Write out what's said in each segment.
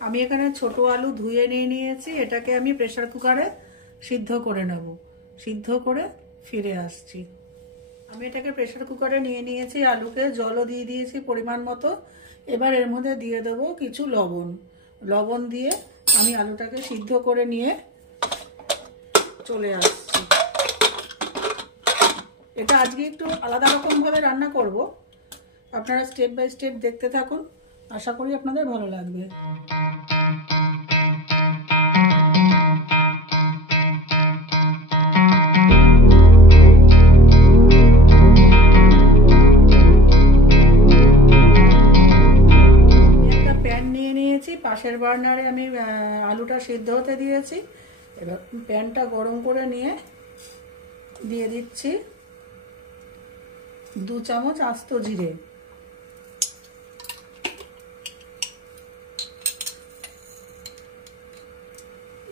আমি এখানে ছোট আলু ধুয়ে নিয়ে নিয়েছি, এটাকে আমি প্রেসার কুকারে সিদ্ধ করে নেব। সিদ্ধ করে ফিরে আসছি। আমি এটাকে প্রেসার কুকারে নিয়ে নিয়েছি, আলুকে জলও দিয়ে দিয়েছি পরিমাণ মতো। এবার এর মধ্যে দিয়ে দেবো কিছু লবণ। লবণ দিয়ে আমি আলুটাকে সিদ্ধ করে নিয়ে চলে আসছি। এটা আজকে একটু আলাদা রকমভাবে রান্না করব, আপনারা স্টেপ বাই স্টেপ দেখতে থাকুন, আশা করি আপনাদের ভালো লাগবে। একটা প্যান নিয়ে নিয়েছি, পাশের বার্নারে আমি আলুটা সিদ্ধ হতে দিয়েছি। এবার প্যানটা গরম করে নিয়ে দিয়ে দিচ্ছি 2 চামচ আস্ত জিরে,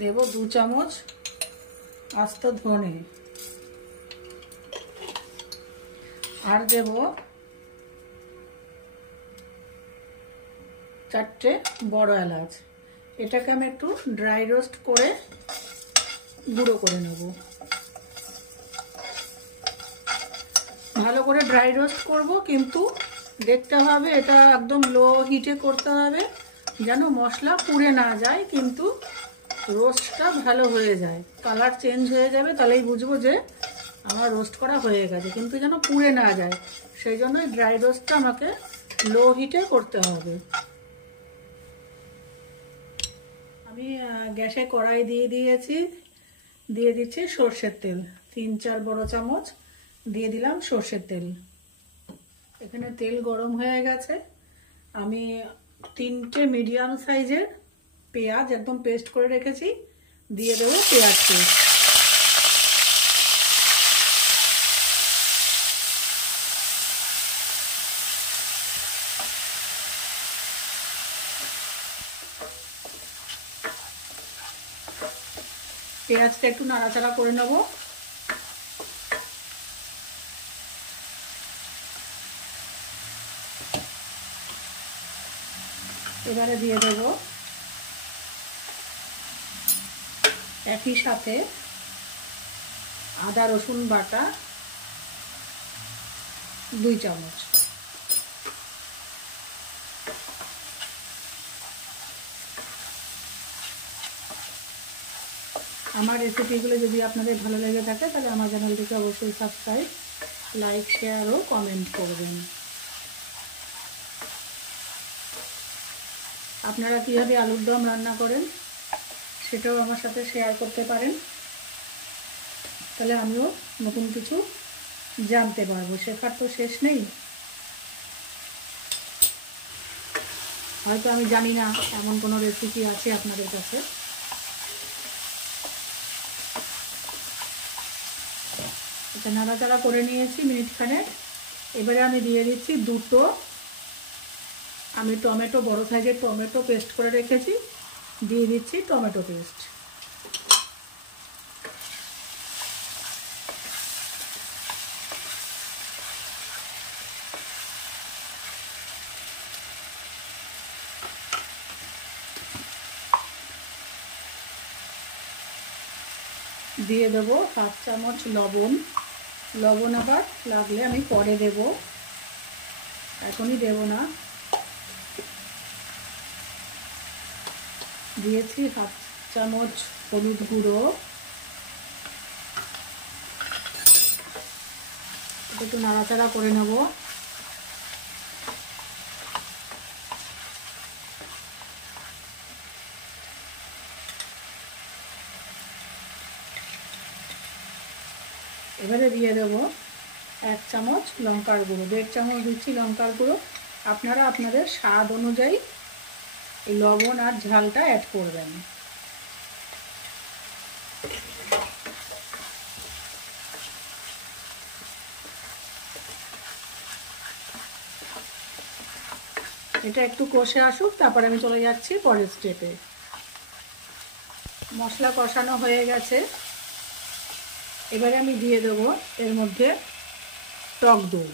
দেব 2 চামচ আস্ত ধনে, আর দেব 4টে বড় এলাচ। এটাকে আমি একটু ড্রাই রোস্ট করে গুঁড়ো করে নেব। ভালো করে ড্রাই রোস্ট করব, কিন্তু দেখতে হবে এটা একদম লো হিটে করতে হবে, যেন মশলা পুড়ে না যায়, কিন্তু রোস্টটা ভালো হয়ে যায়। কালার চেঞ্জ হয়ে যাবে, তাহলেই বুঝবো যে আমার রোস্ট করা হয়ে গেছে, কিন্তু যেন পুড়ে না যায়, সেই জন্যই ড্রাই রোস্টটা আমাকে লো হিটে করতে হবে। আমি গ্যাসে কড়াই দিয়ে দিয়েছি, দিয়ে দিচ্ছি সর্ষের তেল। 3-4 বড় চামচ দিয়ে দিলাম সর্ষের তেল। এখানে তেল গরম হয়ে গেছে। আমি 3টে মিডিয়াম সাইজের পেঁয়াজ একদম পেস্ট করে রেখেছি, দিয়ে দেবো পেঁয়াজ পেস্ট। পেঁয়াজটা একটু নাড়াচাড়া করে নেব। এবারে দিয়ে দেব একই সাথে আদা রসুন বাটা 2 চামচ। আমার রেসিপিগুলো যদি আপনাদের ভালো লেগে থাকে তাহলে আমার চ্যানেলটিকে অবশ্যই সাবস্ক্রাইব, লাইক, শেয়ার ও কমেন্ট করবেন। আপনারা কীভাবে আলুর দম রান্না করেন সেটাও আমার সাথে শেয়ার করতে পারেন, তাহলে আমিও নতুন কিছু জানতে পারবো। শেখার তো শেষ নেই, হয়তো আমি জানি না এমন কোনো রেসিপি আছে আপনাদের কাছে। এটা নাড়াচাড়া করে নিয়েছি মিনিটখানেক। এবারে আমি দিয়ে দিচ্ছি 2টো আমি টমেটো, বড় সাইজের টমেটো পেস্ট করে রেখেছি, দিয়ে দিচ্ছি টমেটো পেস্ট। দিয়ে দেবো 1/2 চামচ লবণ। লবণ আবার লাগলে আমি পরে দেব, এখনই দেব না। দিয়েছি 1/2 চামচ হলুদ গুঁড়ো, একটু নাড়াচাড়া করে নেব। এবারে দিয়ে দেব 1 চামচ লঙ্কার গুঁড়ো, 1.5 চামচ দিচ্ছি লঙ্কার গুঁড়ো। আপনারা আপনাদের স্বাদ অনুযায়ী এই লবণ আর ঝালটা অ্যাড করবেন। এটা একটু কষে আসুক, তারপর আমি চলে যাচ্ছি পরের স্টেপে। মশলা কষানো হয়ে গেছে, এবারে আমি দিয়ে দেব এর মধ্যে টক দই।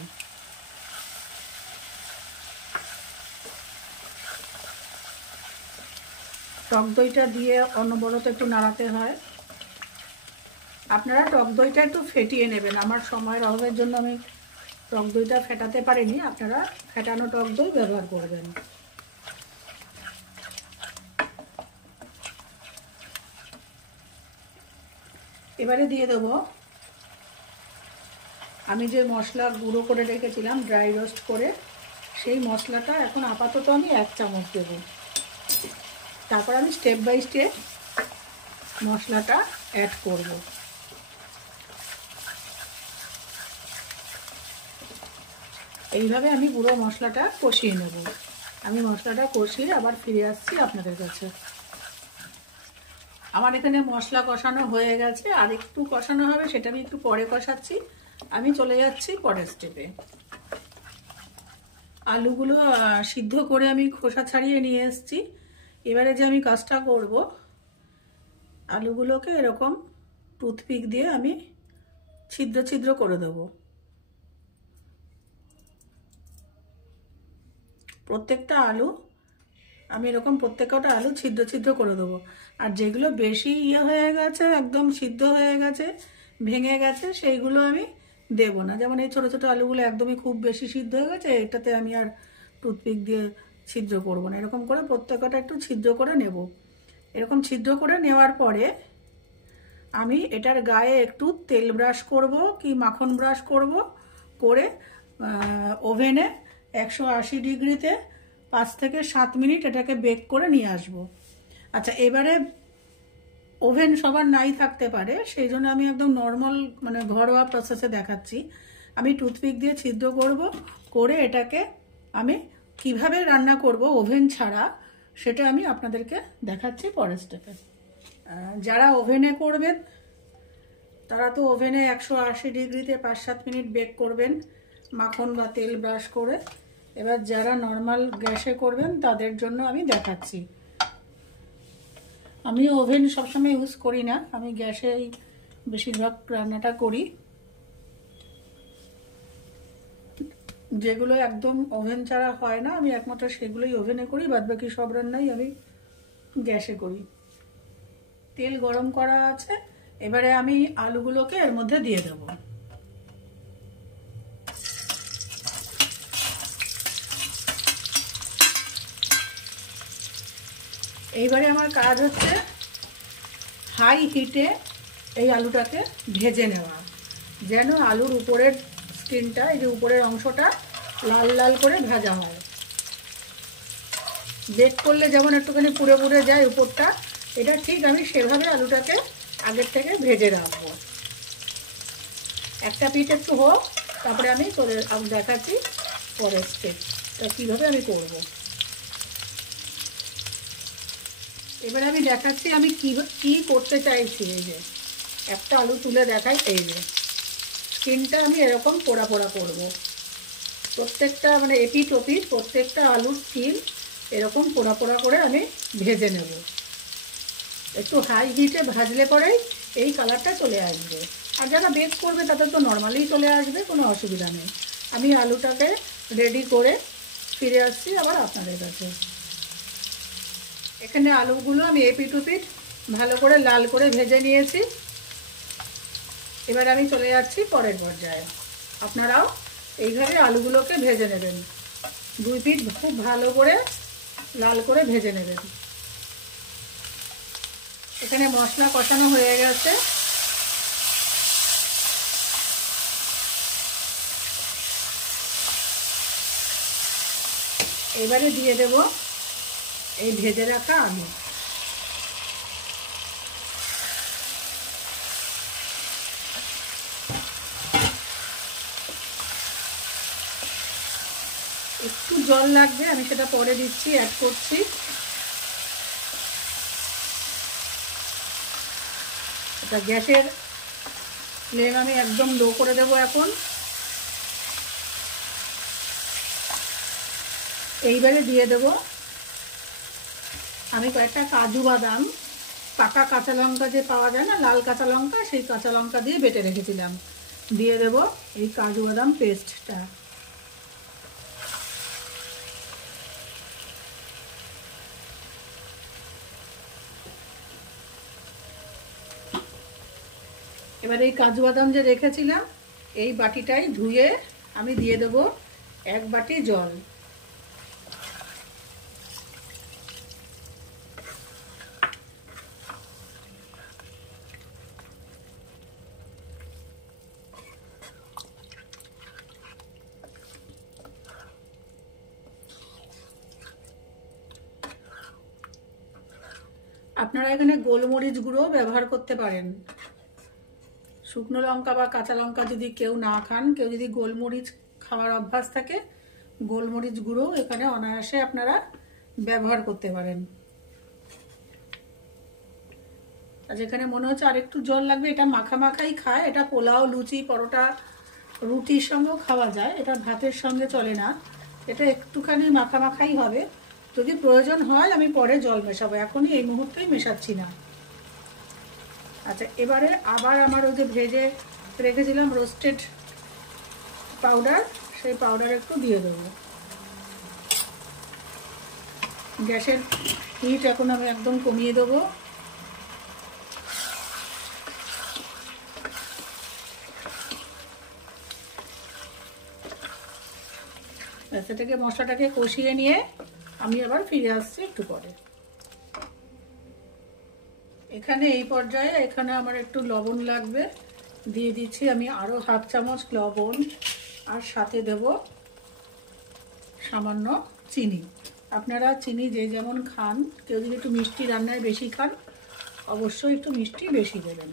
টক দইটা দিয়ে অনবরত একটু নাড়াতে হয়। আপনারা টক দইটা একটু ফেটিয়ে নেবেন। আমার সময়ের অভাবের জন্য আমি টক দইটা ফেটাতে পারিনি, আপনারা ফেটানো টক দই ব্যবহার করবেন। এবারে দিয়ে দেবো আমি যে মশলা গুঁড়ো করে রেখেছিলাম ড্রাই রোস্ট করে, সেই মশলাটা এখন আপাতত আমি 1 চামচ দেব। তারপর আমি স্টেপ বাই স্টেপ মশলাটা অ্যাড করব। এইভাবে আমি পুরো মশলাটা কষিয়ে নেব। আমি মশলাটা কষিয়ে আবার ফিরে আসছি আপনাদের কাছে। আমার এখানে মশলা কষানো হয়ে গেছে, আর একটু কষানো হবে, সেটা আমি একটু পরে কষাচ্ছি। আমি চলে যাচ্ছি পরের স্টেপে। আলুগুলো সিদ্ধ করে আমি খোসা ছাড়িয়ে নিয়ে এসেছি। এবারে যে আমি কাজটা করব, আলুগুলোকে এরকম টুথপিক দিয়ে আমি ছিদ্র ছিদ্র করে দেব। প্রত্যেকটা আলু আমি এরকম প্রত্যেকটা আলু ছিদ্র ছিদ্র করে দেবো। আর যেগুলো বেশি হয়ে গেছে, একদম সিদ্ধ হয়ে গেছে, ভেঙে গেছে, সেইগুলো আমি দেব না। যেমন এই ছোটো ছোটো আলুগুলো একদমই খুব বেশি সিদ্ধ হয়ে গেছে, এটাতে আমি আর টুথপিক দিয়ে ছিদ্র করব না। এরকম করে প্রত্যেকটা একটু ছিদ্র করে নেব। এরকম ছিদ্র করে নেওয়ার পরে আমি এটার গায়ে একটু তেল ব্রাশ করব কি মাখন ব্রাশ করব, করে ওভেনে 180 ডিগ্রিতে 5 থেকে 7 মিনিট এটাকে বেক করে নিয়ে আসব। আচ্ছা, এবারে ওভেন সবার নাই থাকতে পারে, সেই জন্য আমি একদম নর্মাল মানে ঘরোয়া প্রসেসে দেখাচ্ছি। আমি টুথপিক দিয়ে ছিদ্র করব, করে এটাকে আমি কিভাবে রান্না করব ওভেন ছাড়া, সেটা আমি আপনাদেরকে দেখাচ্ছি পরের স্টেপে। যারা ওভেনে করবেন তারা তো ওভেনে 180 ডিগ্রিতে 5-7 মিনিট বেক করবেন মাখন বা তেল ব্রাশ করে। এবার যারা নর্মাল গ্যাসে করবেন তাদের জন্য আমি দেখাচ্ছি। আমি ওভেন সবসময় ইউজ করি না, আমি গ্যাসেই বেশিরভাগ রান্নাটা করি। যেগুলো একদম ওভেন ছাড়া হয় না, আমি একমাত্র সেগুলোই ওভেনে করি, বাদবাকি সব রান্নাই আমি গ্যাসে করি। তেল গরম করা আছে, এবারে আমি আলুগুলোকে এর মধ্যে দিয়ে দেব। এইবারে আমার কাজ হচ্ছে হাই হিটে এই আলুটাকে ভেজে নেওয়া, যেন আলুর উপরের স্কিনটা, এই যে উপরের অংশটা লাল লাল করে ভাজা হয়। বেক করলে যেমন একটুখানি পুড়ে পুড়ে যায় উপরটা, এটা ঠিক আমি সেভাবে আলুটাকে আগের থেকে ভেজে রাখবো। একটা পিঠ একটু হোক, তারপরে আমি দেখাচ্ছি পরের স্টেপটা কীভাবে আমি করব। এবারে আমি দেখাচ্ছি আমি কি করতে চাইছি। এই যে একটা আলু তুলে দেখাই, এই যে স্কিনটা আমি এরকম পোড়া পোড়া করবো। প্রত্যেকটা মানে এপিঠ ওপিঠ প্রত্যেকটা আলুর স্কিন এরকম পোড়া পোড়া করে আমি ভেজে নেব। একটু হাই হিটে ভাজলে পরেই এই কালারটা চলে আসবে। আর যারা বেক করবে তাদের তো নর্মালি চলে আসবে, কোনো অসুবিধা নেই। আমি আলুটাকে রেডি করে ফিরে আসছি আবার আপনাদের কাছে। এখানে আলুগুলো আমি এপিঠ ওপিঠ ভালো করে লাল করে ভেজে নিয়েছি। এবার আমি চলে যাচ্ছি পরের পর্যায়ে। আপনারাও এইভাবে আলুগুলোকে ভেজে নেবেন, 2 পিঠ খুব ভালো করে লাল করে ভেজে নেবেন। এখানে মশলা কষানো হয়ে গেছে। এবারে দিয়ে দেব এই ভেজে রাখা আলু। একটু জল লাগবে, আমি সেটা পরে দিচ্ছি, অ্যাড করছি। এটা গ্যাসের ফ্লেম আমি একদম লো করে দেব এখন। এইবারে দিয়ে দেব আমি কয়েকটা কাজু বাদাম, পাকা কাঁচা লঙ্কা যে পাওয়া যায় না, লাল কাঁচা লঙ্কা, সেই কাঁচা লঙ্কা দিয়ে বেটে রেখেছিলাম, দিয়ে দেব এই কাজু বাদাম পেস্টটা। এবার এই কাজু বাদাম যে রেখেছিলাম এই বাটিটাই ধুয়ে আমি দিয়ে দেবো 1 বাটি জল। আপনারা এখানে গোলমরিচ গুঁড়ো ব্যবহার করতে পারেন। শুকনো লঙ্কা বা কাঁচা লঙ্কা যদি কেউ না খান, কেউ যদি গোলমরিচ খাওয়ার অভ্যাস থাকে, গোলমরিচ গুঁড়ো এখানে অনায়াসে আপনারা ব্যবহার করতে পারেন। আর যেখানে মনে হচ্ছে আর একটু জল লাগবে, এটা মাখা মাখাই খায়, এটা পোলাও, লুচি, পরোটা, রুটির সঙ্গেও খাওয়া যায়, এটা ভাতের সঙ্গে চলে না, এটা একটুখানি মাখা মাখাই হবে। যদি প্রয়োজন হয় আমি পরে জল মেশাবো, এখনই এই মুহূর্তেই মেশাচ্ছি না। আচ্ছা, এবারে আবার আমার ওই যে ভেজে রেখেছিলাম রোস্টেড পাউডার, সেই পাউডার একটু দিয়ে দেবো। গ্যাসের হিট এখন আমি একদম কমিয়ে দেবো। সেটাকে মশলাটাকে কষিয়ে নিয়ে আমি আবার ফিরে আসছি একটু পরে। এখানে এই পর্যায়ে এখানে আমার একটু লবণ লাগবে, দিয়ে দিচ্ছি আমি আরও 1/2 চামচ লবণ, আর সাথে দেব সামান্য চিনি। আপনারা চিনি যে যেমন খান, কেউ যদি একটু মিষ্টি রান্নায় বেশি খান অবশ্যই একটু মিষ্টি বেশি দেবেন,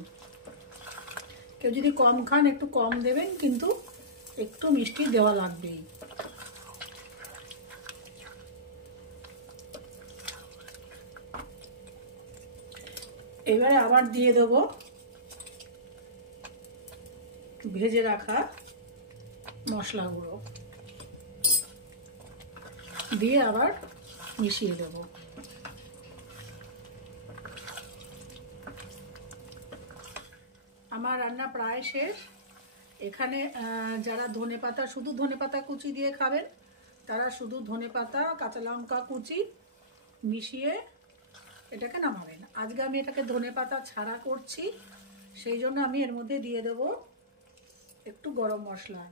কেউ যদি কম খান একটু কম দেবেন, কিন্তু একটু মিষ্টি দেওয়া লাগবেই। এবারে আবার দিয়ে দেবো ভেজে রাখা মশলা গুঁড়ো, দিয়ে আবার মিশিয়ে দেব। আমার রান্না প্রায় শেষ। এখানে যারা ধনেপাতা, শুধু ধনেপাতা কুচি দিয়ে খাবেন, তারা শুধু ধনেপাতা, কাঁচা লঙ্কা কুচি মিশিয়ে এটাকে নামাবেন। আজকে আমি এটাকে ধনেপাতা ছাড়া করছি, সেই জন্য আমি এর মধ্যে দিয়ে দেব একটু গরম মশলা।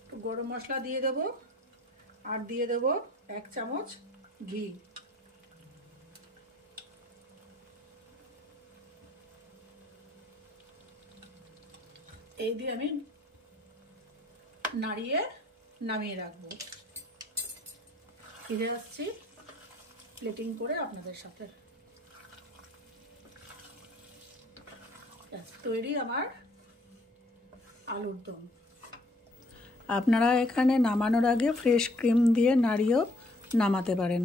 একটু গরম মশলা দিয়ে দেব, আর দিয়ে দেব 1 চামচ ঘি। এই দিয়ে আমি নাড়িয়ে নামিয়ে রাখবো। ফিরে আসছি প্লেটিং করে আপনাদের সাথে। তৈরি আমার আলুর দম। আপনারা এখানে নামানোর আগে ফ্রেশ ক্রিম দিয়ে নাড়িয়েও নামাতে পারেন।